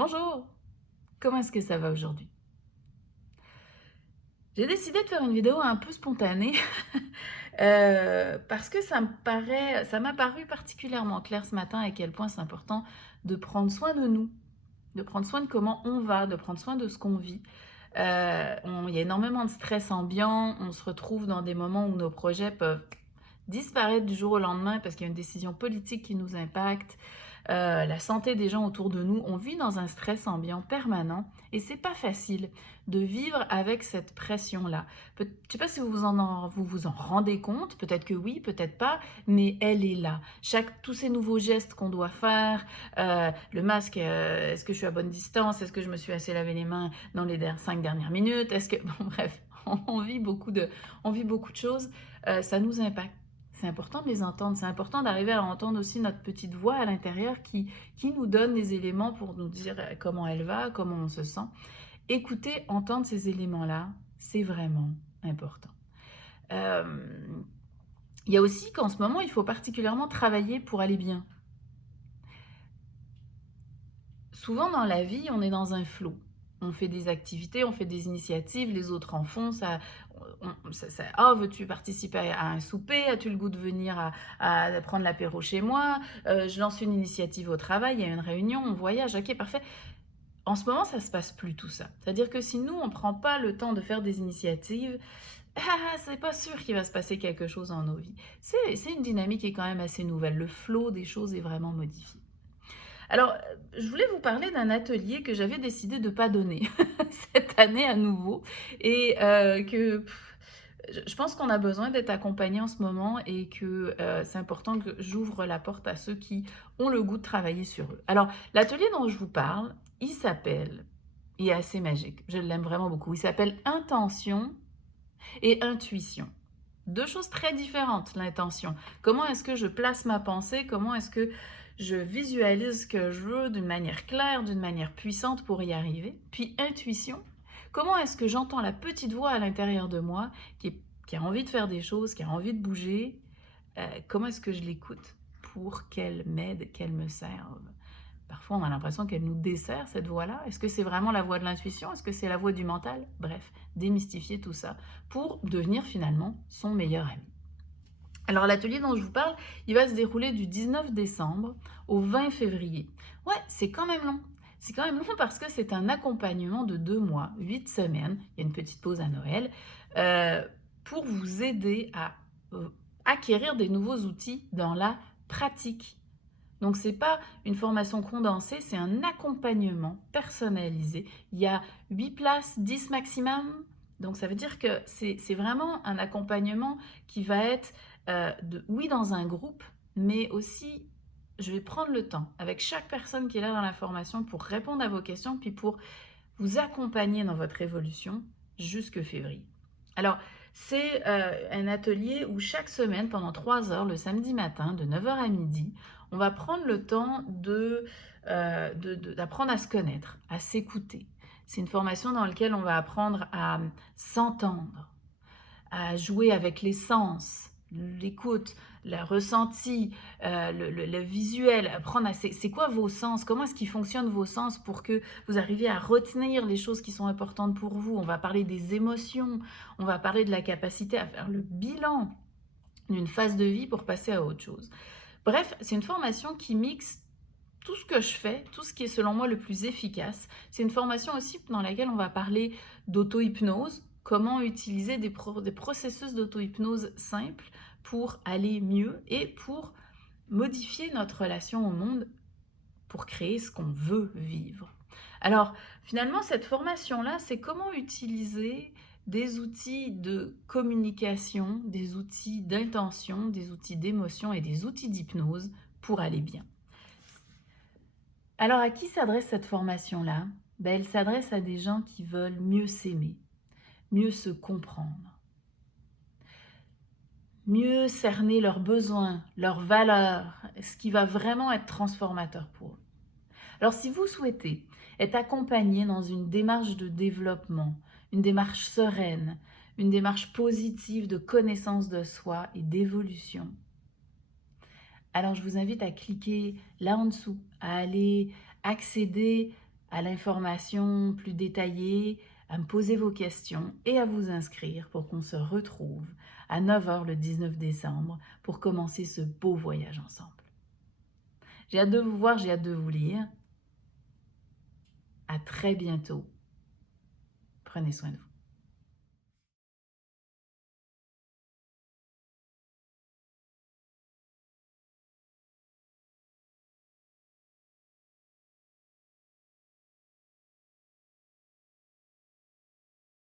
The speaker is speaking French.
Bonjour, comment est-ce que ça va aujourd'hui? J'ai décidé de faire une vidéo un peu spontanée parce que ça m'a paru particulièrement clair ce matin à quel point c'est important de prendre soin de nous, de prendre soin de comment on va, de prendre soin de ce qu'on vit. Il y a énormément de stress ambiant, on se retrouve dans des moments où nos projets peuvent disparaître du jour au lendemain parce qu'il y a une décision politique qui nous impacte, la santé des gens autour de nous. On vit dans un stress ambiant permanent et c'est pas facile de vivre avec cette pression-là. Je ne sais pas si vous vous en rendez compte, peut-être que oui, peut-être pas, mais elle est là. Tous ces nouveaux gestes qu'on doit faire, le masque, est-ce que je suis à bonne distance? Est-ce que je me suis assez lavé les mains dans les 5 dernières minutes? Est-ce que... Bon, bref, on vit beaucoup de choses, ça nous impacte. C'est important de les entendre, c'est important d'arriver à entendre aussi notre petite voix à l'intérieur qui nous donne les éléments pour nous dire comment elle va, comment on se sent. Écouter, entendre ces éléments-là, c'est vraiment important. Euh, il y a aussi qu'en ce moment, il faut particulièrement travailler pour aller bien. Souvent dans la vie, on est dans un flot. On fait des activités, on fait des initiatives, les autres en font. Oh, veux-tu participer à un souper? As-tu le goût de venir à prendre l'apéro chez moi? Je lance une initiative au travail, il y a une réunion, on voyage, ok, parfait. En ce moment, ça se passe plus tout ça. C'est-à-dire que si nous, on ne prend pas le temps de faire des initiatives, c'est pas sûr qu'il va se passer quelque chose dans nos vies. C'est une dynamique qui est quand même assez nouvelle. Le flot des choses est vraiment modifié. Alors, je voulais vous parler d'un atelier que j'avais décidé de ne pas donner cette année à nouveau et je pense qu'on a besoin d'être accompagné en ce moment et que c'est important que j'ouvre la porte à ceux qui ont le goût de travailler sur eux. Alors, l'atelier dont je vous parle, il est assez magique, je l'aime vraiment beaucoup, il s'appelle Intention et Intuition. Deux choses très différentes, l'intention. Comment est-ce que je place ma pensée? Comment est-ce que je visualise ce que je veux d'une manière claire, d'une manière puissante pour y arriver? Puis intuition. Comment est-ce que j'entends la petite voix à l'intérieur de moi qui a envie de faire des choses, qui a envie de bouger? Comment est-ce que je l'écoute pour qu'elle m'aide, qu'elle me serve? Parfois, on a l'impression qu'elle nous dessert, cette voix-là. Est-ce que c'est vraiment la voix de l'intuition? Est-ce que c'est la voix du mental? Bref, démystifier tout ça pour devenir finalement son meilleur ami. Alors l'atelier dont je vous parle, il va se dérouler du 19 décembre au 20 février. Ouais, c'est quand même long. C'est quand même long parce que c'est un accompagnement de 2 mois, 8 semaines, il y a une petite pause à Noël, euh, pour vous aider à acquérir des nouveaux outils dans la pratique. Donc c'est pas une formation condensée, c'est un accompagnement personnalisé. Il y a 8 places, 10 maximum. Donc ça veut dire que c'est vraiment un accompagnement qui va être, oui, dans un groupe, mais aussi, je vais prendre le temps avec chaque personne qui est là dans la formation pour répondre à vos questions, puis pour vous accompagner dans votre évolution jusque février. Alors, c'est un atelier où chaque semaine, pendant 3 heures, le samedi matin, de 9 heures à midi, on va prendre le temps d'apprendre à se connaître, à s'écouter. C'est une formation dans laquelle on va apprendre à s'entendre, à jouer avec les sens, l'écoute, le ressenti, le visuel, apprendre à... C'est quoi vos sens? Comment est-ce qu'ils fonctionnent vos sens pour que vous arriviez à retenir les choses qui sont importantes pour vous? On va parler des émotions, on va parler de la capacité à faire le bilan d'une phase de vie pour passer à autre chose. Bref, c'est une formation qui mixe tout ce que je fais, tout ce qui est selon moi le plus efficace. C'est une formation aussi dans laquelle on va parler d'auto-hypnose, comment utiliser des processus d'auto-hypnose simples pour aller mieux et pour modifier notre relation au monde pour créer ce qu'on veut vivre. Alors, finalement, cette formation-là, c'est comment utiliser des outils de communication, des outils d'intention, des outils d'émotion et des outils d'hypnose pour aller bien. Alors, à qui s'adresse cette formation-là? Elle s'adresse à des gens qui veulent mieux s'aimer, mieux se comprendre, mieux cerner leurs besoins, leurs valeurs, ce qui va vraiment être transformateur pour eux. Alors, si vous souhaitez être accompagné dans une démarche de développement, une démarche sereine, une démarche positive de connaissance de soi et d'évolution, alors je vous invite à cliquer là en dessous, à aller accéder à l'information plus détaillée, à me poser vos questions et à vous inscrire pour qu'on se retrouve à 9 h le 19 décembre pour commencer ce beau voyage ensemble. J'ai hâte de vous voir, j'ai hâte de vous lire. À très bientôt. Prenez soin de vous.